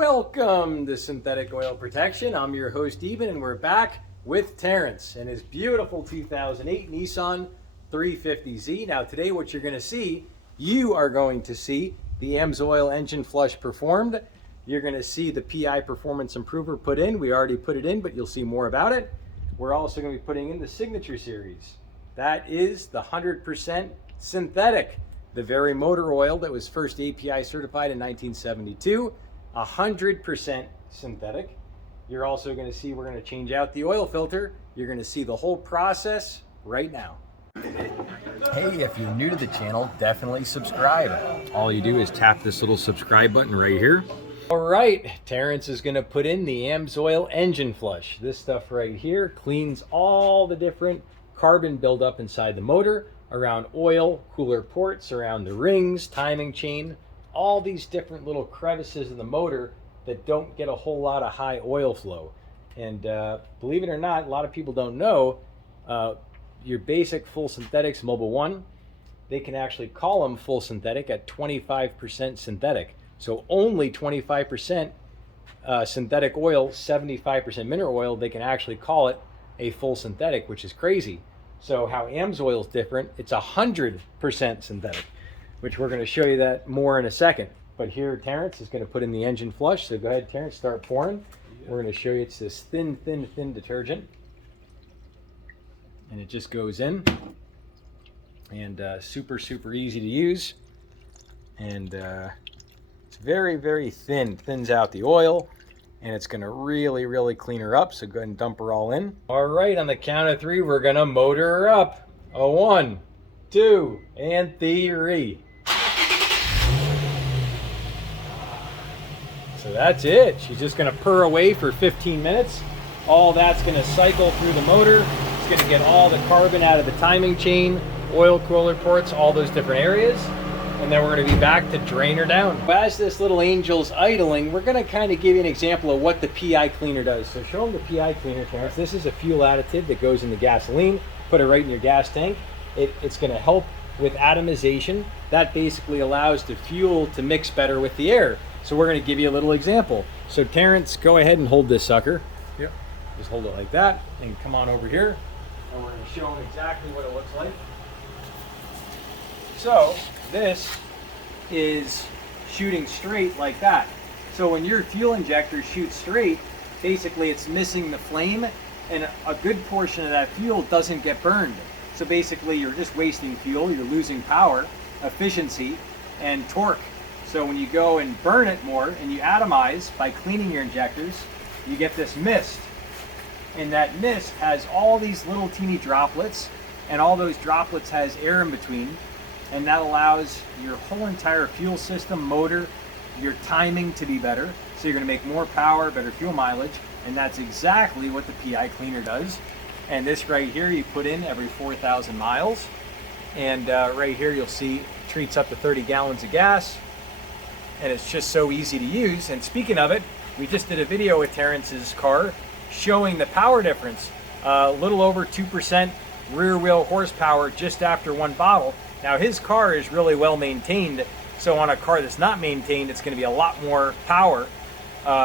Welcome to Synthetic Oil Protection. I'm your host Eben, and we're back with Terrence and his beautiful 2008 Nissan 350Z. Now today what you're going to see, you are going to see the AMSOIL engine flush performed. You're going to see the PI performance improver put in. We already put it in, but you'll see more about it. We're also going to be putting in the signature series. That is the 100% synthetic, the very motor oil that was first API certified in 1972. 100% synthetic. You're also going to see we're going to change out the oil filter. You're going to see the whole process right now. Hey, if you're new to the channel, definitely subscribe. All you do is tap this little subscribe button right here. All right, Terrence is going to put in the AMSOIL engine flush. This stuff right here cleans all the different carbon buildup inside the motor, around oil, cooler ports, around the rings, timing chain, all these different little crevices in the motor that don't get a whole lot of high oil flow. And believe it or not, a lot of people don't know, your basic full synthetics, Mobil 1, they can actually call them full synthetic at 25% synthetic. So only 25% synthetic oil, 75% mineral oil, they can actually call it a full synthetic, which is crazy. So how AMSOIL is different, it's 100% synthetic, which we're going to show you that more in a second. But here Terrence is going to put in the engine flush. So go ahead, Terrence, start pouring. We're going to show you it's this thin detergent. And it just goes in. And super easy to use. And it's very thin, thins out the oil. And it's going to really clean her up. So go ahead and dump her all in. All right, on the count of 3, we're going to motor her up. A 1, 2, and 3. So that's it. She's just going to purr away for 15 minutes. All that's going to cycle through the motor. It's going to get all the carbon out of the timing chain, oil cooler ports, all those different areas. And then we're going to be back to drain her down. As this little angel's idling, we're going to kind of give you an example of what the PI cleaner does. So show them the PI cleaner, Terrence. This is a fuel additive that goes in the gasoline. Put it right in your gas tank. It's going to help with atomization. That basically allows the fuel to mix better with the air. So we're going to give you a little example. So Terrence, go ahead and hold this sucker. Yep. Just hold it like that and come on over here. And we're going to show them exactly what it looks like. So this is shooting straight like that. So when your fuel injector shoots straight, basically it's missing the flame, and a good portion of that fuel doesn't get burned. So basically you're just wasting fuel, you're losing power, efficiency, and torque. So when you go and burn it more and you atomize by cleaning your injectors, you get this mist. And that mist has all these little teeny droplets, and all those droplets has air in between, and that allows your whole entire fuel system, motor, your timing to be better. So you're going to make more power, better fuel mileage, and that's exactly what the PI cleaner does. And this right here you put in every 4,000 miles. And right here you'll see it treats up to 30 gallons of gas. And it's just so easy to use. And speaking of it, we just did a video with Terrence's car showing the power difference. A little over 2% rear wheel horsepower just after one bottle. Now his car is really well maintained. So on a car that's not maintained, it's going to be a lot more power.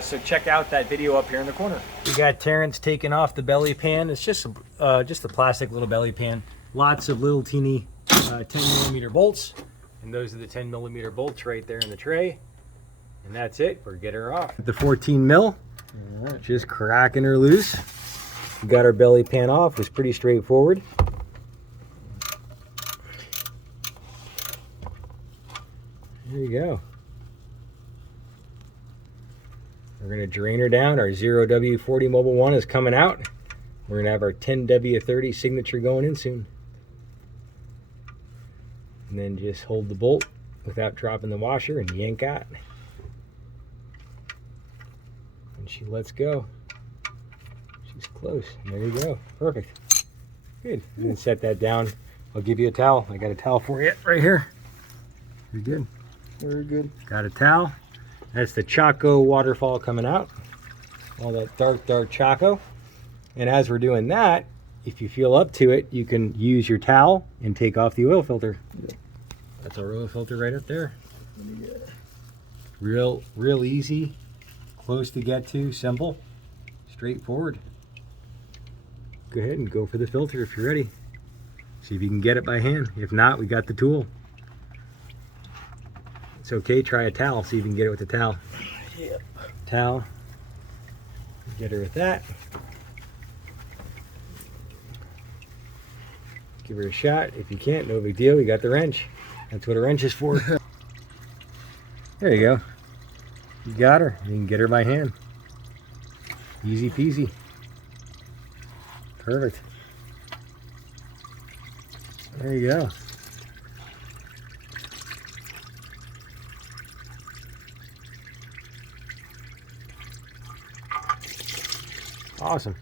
So check out that video up here in the corner. We got Terrence taking off the belly pan. It's just a plastic little belly pan. Lots of little teeny 10mm bolts. And those are the 10mm bolts right there in the tray. And that's it. We're getting her off. The 14mm, just cracking her loose. We got our belly pan off. It's pretty straightforward. There you go. We're going to drain her down. Our 0W40 Mobil 1 is coming out. We're going to have our 10W30 signature going in soon. And then just hold the bolt without dropping the washer and yank out. And she lets go. She's close. And there you go. Perfect. Good. And then set that down. I'll give you a towel. I got a towel for you right here. You're good. Very good. Got a towel. That's the Choco waterfall coming out. All that dark Choco. And as we're doing that, if you feel up to it, you can use your towel and take off the oil filter. That's our oil filter right up there. Real easy. close to get to, simple, straightforward. Go ahead and go for the filter if you're ready. See if you can get it by hand. If not, we got the tool. It's okay, try a towel, see if you can get it with the towel. Yep. Towel. Get her with that. Give her a shot. If you can't, no big deal. We got the wrench. That's what a wrench is for. There you go. You got her. You can get her by hand. Easy peasy. Perfect. There you go. Awesome.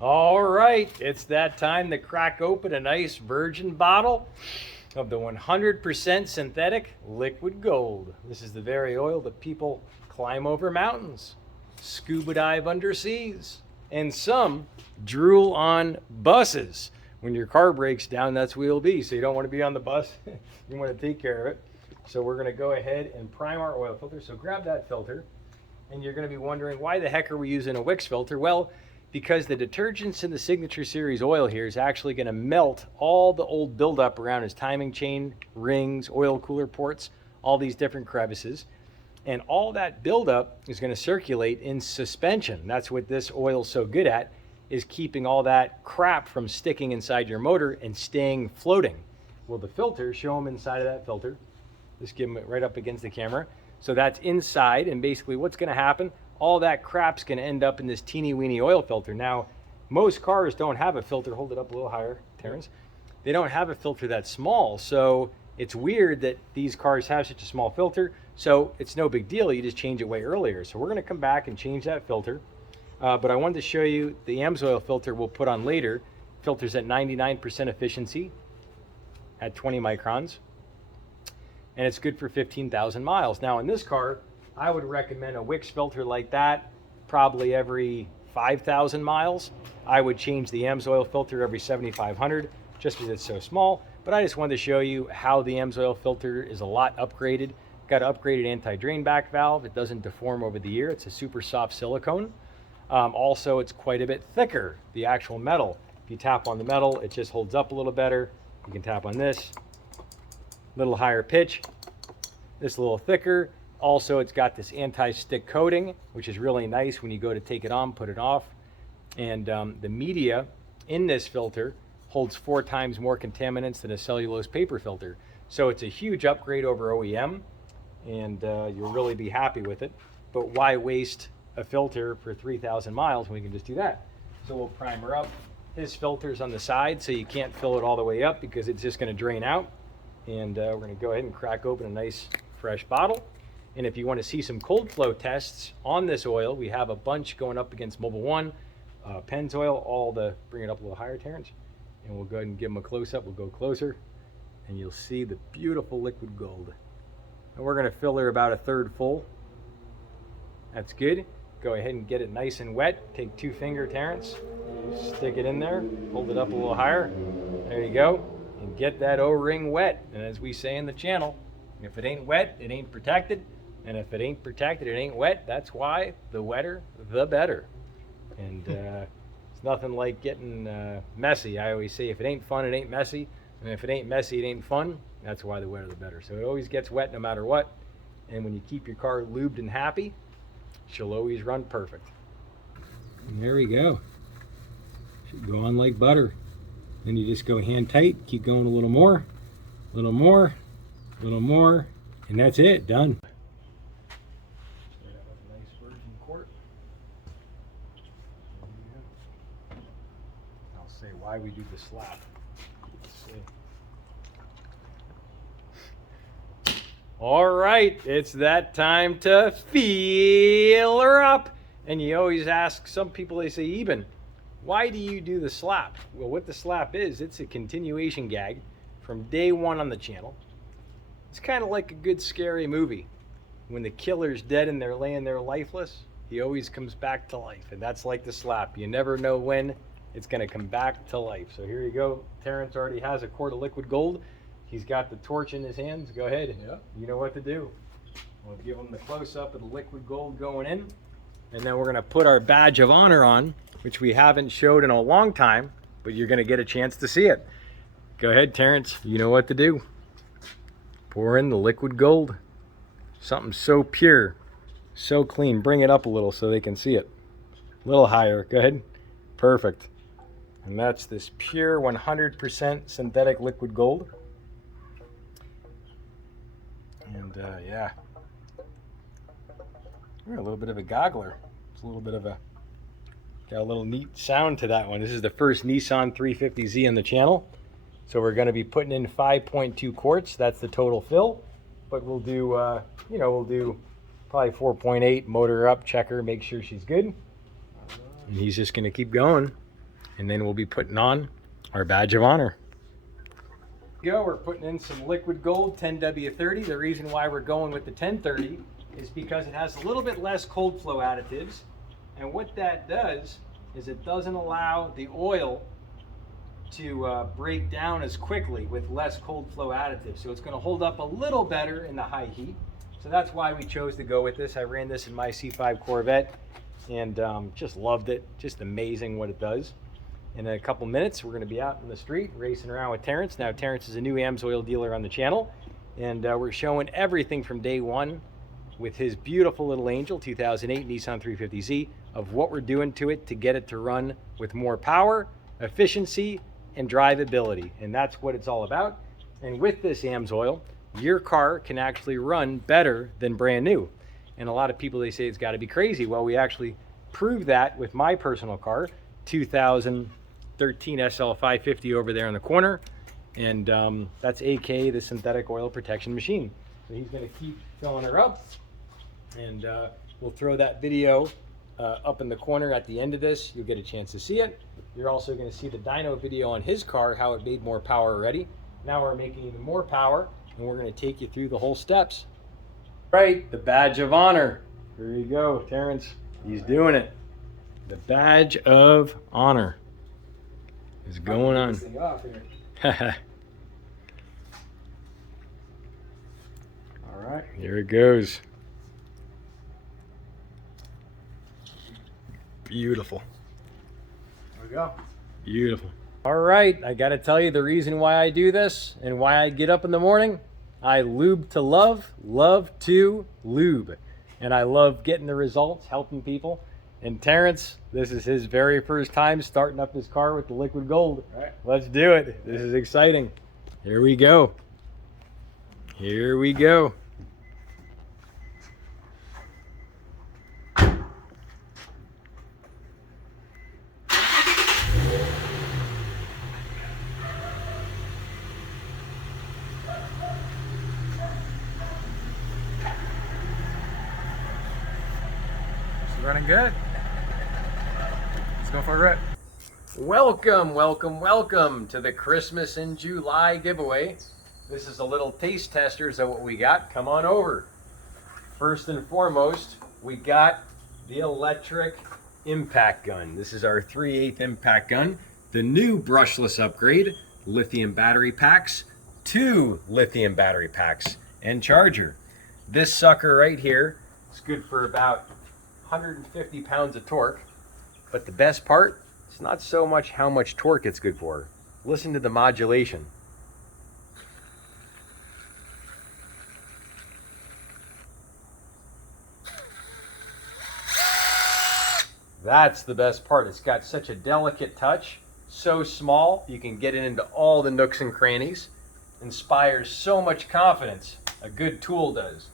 All right, it's that time to crack open a nice virgin bottle of the 100% synthetic liquid gold. This is the very oil that people climb over mountains, scuba dive under seas, and some drool on buses. When your car breaks down, that's where you'll be. So you don't want to be on the bus. You want to take care of it. So we're going to go ahead and prime our oil filter. So grab that filter. And you're going to be wondering, why the heck are we using a Wix filter? Well, because the detergents in the Signature Series oil here is actually going to melt all the old buildup around his timing chain, rings, oil cooler ports, all these different crevices. And all that buildup is going to circulate in suspension. That's what this oil's so good at, is keeping all that crap from sticking inside your motor and staying floating. Well, the filter, show them inside of that filter. Just give them it right up against the camera. So that's inside, and basically what's going to happen, all that crap's going to end up in this teeny weeny oil filter. Now, most cars don't have a filter. Hold it up a little higher, Terrence. They don't have a filter that small, so it's weird that these cars have such a small filter. So it's no big deal. You just change it way earlier. So we're going to come back and change that filter. But I wanted to show you the AMSOIL filter we'll put on later. Filters at 99% efficiency at 20 microns. And it's good for 15,000 miles. Now in this car, I would recommend a Wix filter like that probably every 5,000 miles. I would change the AMSOIL filter every 7,500 just because it's so small. But I just wanted to show you how the AMSOIL filter is a lot upgraded. Got an upgraded anti-drain back valve. It doesn't deform over the year. It's a super soft silicone. Also, it's quite a bit thicker, the actual metal. If you tap on the metal, it just holds up a little better. You can tap on this. Little higher pitch, this a little thicker. Also, it's got this anti-stick coating, which is really nice when you go to take it on, put it off. And the media in this filter holds 4 times more contaminants than a cellulose paper filter. So it's a huge upgrade over OEM, and you'll really be happy with it. But why waste a filter for 3,000 miles when we can just do that? So we'll prime her up. His filter's on the side, so you can't fill it all the way up because it's just going to drain out. And we're going to go ahead and crack open a nice fresh bottle. And if you want to see some cold flow tests on this oil, we have a bunch going up against Mobil 1, Pennzoil, all the, bring it up a little higher, Terrence. And we'll go ahead and give them a close-up. We'll go closer, and you'll see the beautiful liquid gold. And we're going to fill her about 1/3 full. That's good. Go ahead and get it nice and wet. Take 2-finger, Terrence. Stick it in there. Hold it up a little higher. There you go. And get that O-ring wet. And as we say in the channel, if it ain't wet, it ain't protected. And if it ain't protected, it ain't wet. That's why the wetter, the better. And it's nothing like getting messy. I always say if it ain't fun, it ain't messy. And if it ain't messy, it ain't fun. That's why the wetter, the better. So it always gets wet no matter what. And when you keep your car lubed and happy, she'll always run perfect. And there we go. Should go on like butter. Then you just go hand tight, keep going a little more, a little more, a little more, and that's it, done. Nice virgin quart. I'll say why we do the slap. Let's see. All right, it's that time to fill her up. And you always ask, some people, they say, Eben, why do you do the slap? Well, what the slap is, it's a continuation gag from day one on the channel. It's kind of like a good scary movie. When the killer's dead and they're laying there lifeless, he always comes back to life. And that's like the slap. You never know when it's going to come back to life. So here you go. Terrence already has a quart of liquid gold. He's got the torch in his hands. Go ahead. Yeah. You know what to do. We'll give him the close-up of the liquid gold going in. And then we're going to put our badge of honor on, which we haven't showed in a long time, but you're going to get a chance to see it. Go ahead, Terrence. You know what to do. Pour in the liquid gold. Something so pure, so clean. Bring it up a little so they can see it. A little higher. Go ahead. Perfect. And that's this pure 100% synthetic liquid gold. And yeah, we're a little bit of a goggler. It's a little bit of a, got a little neat sound to that one. This is the first Nissan 350Z on the channel. So we're going to be putting in 5.2 quarts. That's the total fill. But we'll do, you know, we'll do probably 4.8, motor her up, check her, make sure she's good. And he's just going to keep going. And then we'll be putting on our badge of honor. Go, we're putting in some liquid gold 10W30. The reason why we're going with the 1030 is because it has a little bit less cold flow additives. And what that does is it doesn't allow the oil to break down as quickly with less cold flow additives. So it's going to hold up a little better in the high heat. So that's why we chose to go with this. I ran this in my C5 Corvette and just loved it. Just amazing what it does. In a couple minutes, we're going to be out in the street racing around with Terrence. Now, Terrence is a new AMSOIL dealer on the channel, and we're showing everything from day one with his beautiful little Angel 2008 Nissan 350Z of what we're doing to it to get it to run with more power, efficiency, and drivability. And that's what it's all about. And with this AMSOIL, your car can actually run better than brand new. And a lot of people, they say it's got to be crazy. Well, we actually proved that with my personal car, 2013 SL 550 over there in the corner. And that's AK, the synthetic oil protection machine. So he's going to keep filling her up. And we'll throw that video up in the corner at the end of this. You'll get a chance to see it. You're also going to see the dyno video on his car, how it made more power already. Now we're making even more power, and we're going to take you through the whole steps. Right, the badge of honor. Here you go, Terrence. He's doing it. The badge of honor is going on. All right, here it goes. Beautiful. There we go. Beautiful. All right, I got to tell you the reason why I do this and why I get up in the morning. I lube to love, love to lube. And I love getting the results, helping people. And Terrence, this is his very first time starting up his car with the liquid gold. All right. Let's do it. This is exciting. Here we go. Here we go. Running good. Let's go for a rip. Welcome, welcome, welcome to the Christmas in July giveaway. This is a little taste testers of what we got. Come on over. First and foremost, we got the electric impact gun. This is our 3/8 impact gun. The new brushless upgrade, lithium battery packs, 2 lithium battery packs, and charger. This sucker right here is good for about 150 pounds of torque, but the best part, it's not so much how much torque it's good for. Listen to the modulation. That's the best part. It's got such a delicate touch, so small, you can get it into all the nooks and crannies. Inspires so much confidence, a good tool does.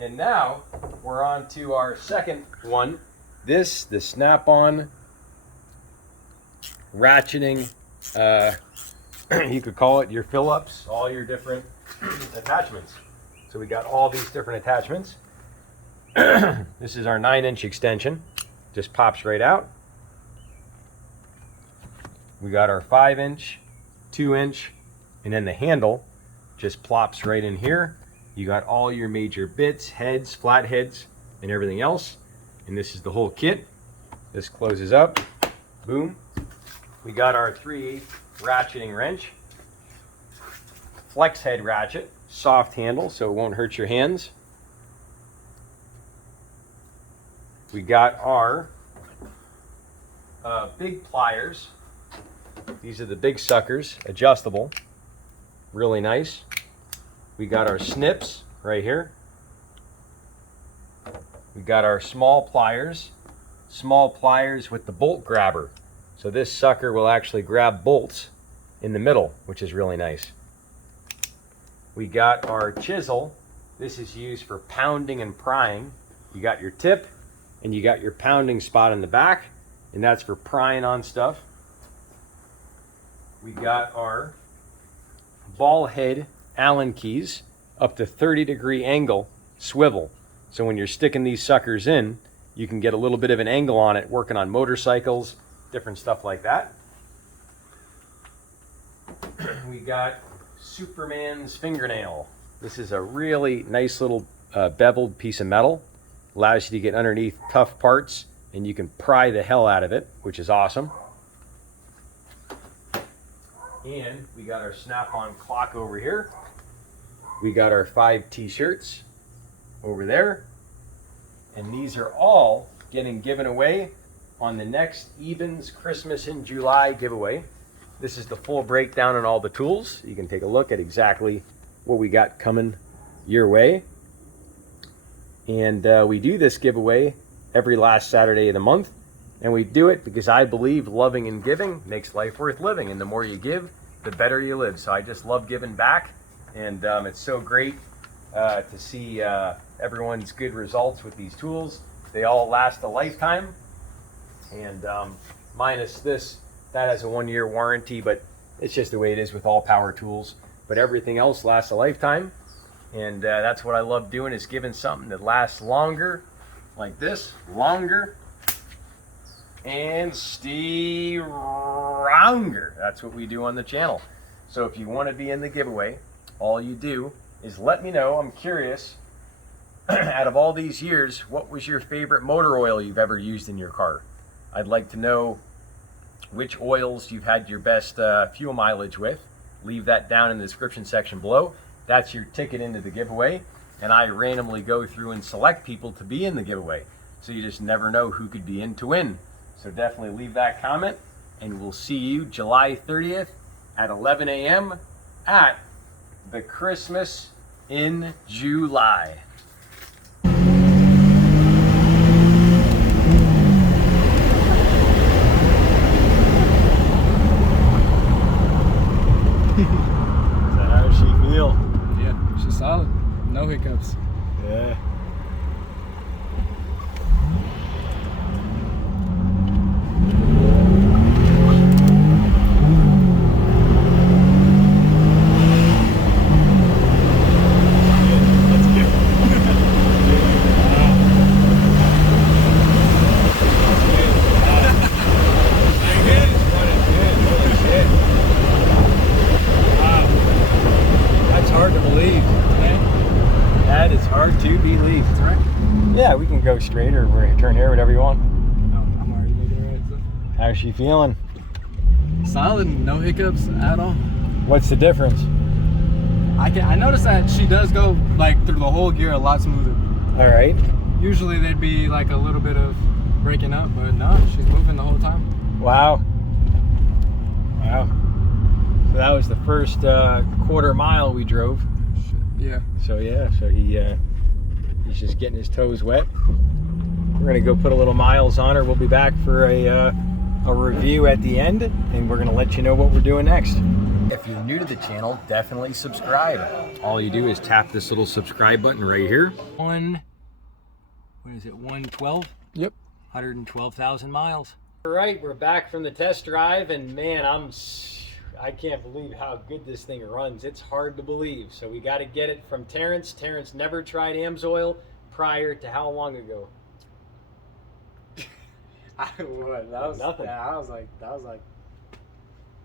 And now we're on to our second one. This, the snap-on ratcheting, you could call it your fill-ups, all your different attachments. So we got all these different attachments. This is our 9-inch extension, just pops right out. We got our 5-inch, 2-inch, and then the handle just plops right in here. You got all your major bits, heads, flat heads, and everything else. And this is the whole kit. This closes up. Boom. We got our 3/8 ratcheting wrench. flex head ratchet, soft handle so it won't hurt your hands. We got our big pliers. These are the big suckers, adjustable, really nice. We got our snips right here. We got our small pliers with the bolt grabber. So this sucker will actually grab bolts in the middle, which is really nice. We got our chisel. This is used for pounding and prying. You got your tip and you got your pounding spot in the back, and that's for prying on stuff. We got our ball head Allen keys, up to 30-degree angle swivel. So when you're sticking these suckers in, you can get a little bit of an angle on it, working on motorcycles, different stuff like that. We got Superman's fingernail. This is a really nice little beveled piece of metal. Allows you to get underneath tough parts and you can pry the hell out of it, which is awesome. And we got our snap-on clock over here. We got our 5 t-shirts over there. And these are all getting given away on the next Eben's Christmas in July giveaway. This is the full breakdown on all the tools. You can take a look at exactly what we got coming your way. And we do this giveaway every last Saturday of the month. And we do it because I believe loving and giving makes life worth living. And the more you give, the better you live. So I just love giving back. And it's so great to see everyone's good results with these tools. They all last a lifetime. And minus this, that has a 1-year warranty, but it's just the way it is with all power tools. But everything else lasts a lifetime. And that's what I love doing, is giving something that lasts longer, like this, longer, and stronger. That's what we do on the channel. So if you want to be in the giveaway, all you do is let me know. I'm curious, out of all these years, what was your favorite motor oil you've ever used in your car? I'd like to know which oils you've had your best fuel mileage with. Leave that down in the description section below. That's your ticket into the giveaway, and I randomly go through and select people to be in the giveaway. So you just never know who could be in to win. So definitely leave that comment, and we'll see you July 30th at 11 a.m. at the Christmas in July. So how does she feel? Yeah, she's solid. No hiccups. Yeah. Yeah, we can go straight or turn here, whatever you want. No, I'm already making it right. So. How's she feeling? Solid, no hiccups at all. What's the difference? I noticed that she does go like through the whole gear a lot smoother. All right. Usually there'd be like a little bit of breaking up, but no, she's moving the whole time. Wow. Wow. So that was the first quarter mile we drove. Yeah. So yeah, so he's just getting his toes wet. We're gonna go put a little miles on her. We'll be back for a review at the end, and we're gonna let you know what we're doing next. If you're new to the channel, definitely subscribe. All you do is tap this little subscribe button right here. What is it, 112? Yep. 112,000 miles. All right, we're back from the test drive, and man, I can't believe how good this thing runs. It's hard to believe. So we got to get it from Terrence. Terrence never tried AMSOIL prior to how long ago? Nothing. Yeah, I was like,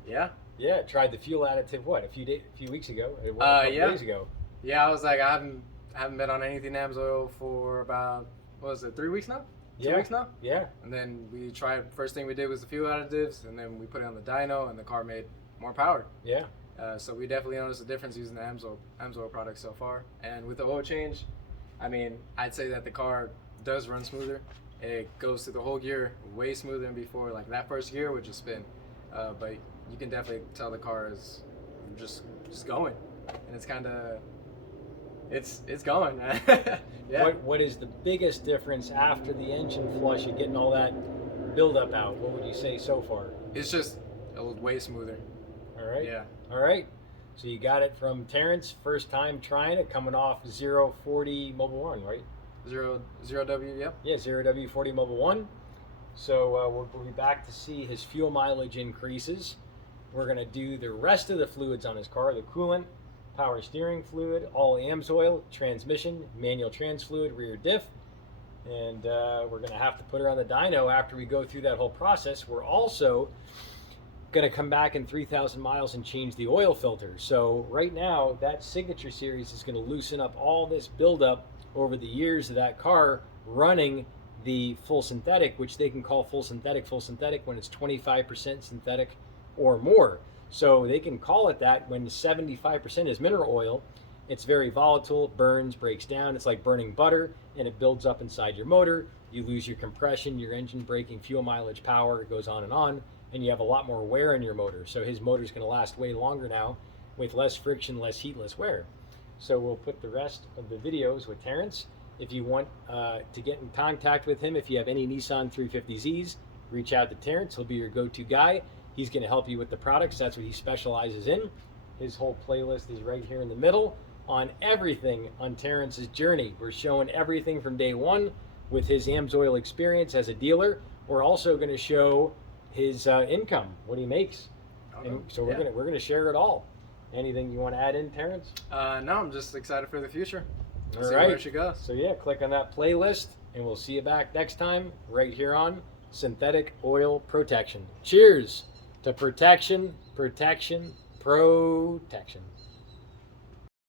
yeah. Yeah, tried the fuel additive, what, a few weeks ago? A couple days ago. Yeah, I was like, I haven't been on anything AMSOIL for about, what was it, 3 weeks now? 2 weeks now? Yeah. And then we tried, first thing we did was the fuel additives, and then we put it on the dyno, and the car made more power. Yeah. So we definitely noticed a difference using the AMSOIL products so far. And with the oil change, I mean, I'd say that the car does run smoother. It goes through the whole gear way smoother than before. Like that first gear would just spin, but you can definitely tell the car is just going, and it's kind of it's going. Yeah. What is the biggest difference after the engine flush and getting all that buildup out? What would you say so far? It's just way smoother. All right. Yeah. All right. So you got it from Terrence, first time trying it, coming off 040 Mobile 1, right? Zero W, yep. Yeah, 0W40 Mobile 1. So we'll be back to see his fuel mileage increases. We're going to do the rest of the fluids on his car, the coolant, power steering fluid, all AMSOIL, transmission, manual trans fluid, rear diff. And we're going to have to put her on the dyno after we go through that whole process. We're also going to come back in 3,000 miles and change the oil filter. So right now, that Signature Series is going to loosen up all this buildup over the years of that car running the full synthetic, which they can call full synthetic when it's 25% synthetic or more. So they can call it that when 75% is mineral oil. It's very volatile, burns, breaks down. It's like burning butter, and it builds up inside your motor. You lose your compression, your engine braking, fuel mileage, power. It goes on, and you have a lot more wear in your motor. So his motor is going to last way longer now with less friction, less heat, less wear. So we'll put the rest of the videos with Terrence. If you want to get in contact with him, if you have any Nissan 350Zs, reach out to Terrence. He'll be your go-to guy. He's going to help you with the products. That's what he specializes in. His whole playlist is right here in the middle on everything on Terrence's journey. We're showing everything from day one with his AMSOIL experience as a dealer. We're also going to show his income, what he makes. And so we're gonna share it all. Anything you want to add in, Terrence? No, I'm just excited for the future. All See right. where she goes. So yeah, click on that playlist, and we'll see you back next time right here on Synthetic Oil Protection. Cheers to protection, protection, protection.